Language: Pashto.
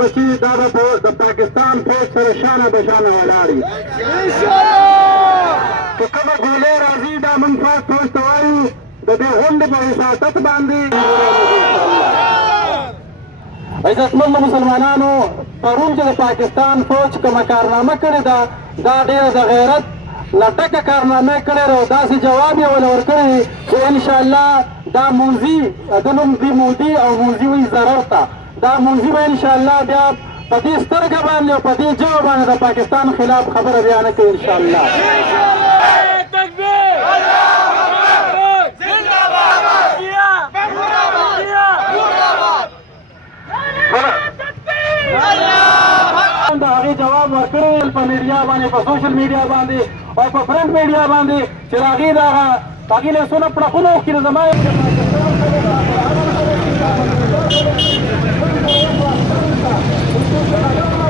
بچي دا د پاکستان فوج سره شانه بشانه ولاړي چې کومه ګولۍ راځي دا موږ فوج ته وایو د دې غونډې په وساطت باندې عزتمنو مسلمانانو پرون چې د پاکستان فوج کومه کارنامه کړې ده دا ډېره د غیرت له ډکه کارنامه کړې ده او داسې جواب یې ول ورکړی چې انشاءالله دا مونځي د نوم دی مودي او مونځي وایي ضرر ته دا مونځي به انشاءالله بیا په دې سترګه باندې او په دې ژبه باندې د پاکستان خلاف خبره بیا نه کوي انشاءالله د هغې جواب ورکړی په میډیا باندې په سوشل میډیا باندې او په فرنټ میډیا باندې چې د هغې د هغې له څونه پړقونه اوښکي د زما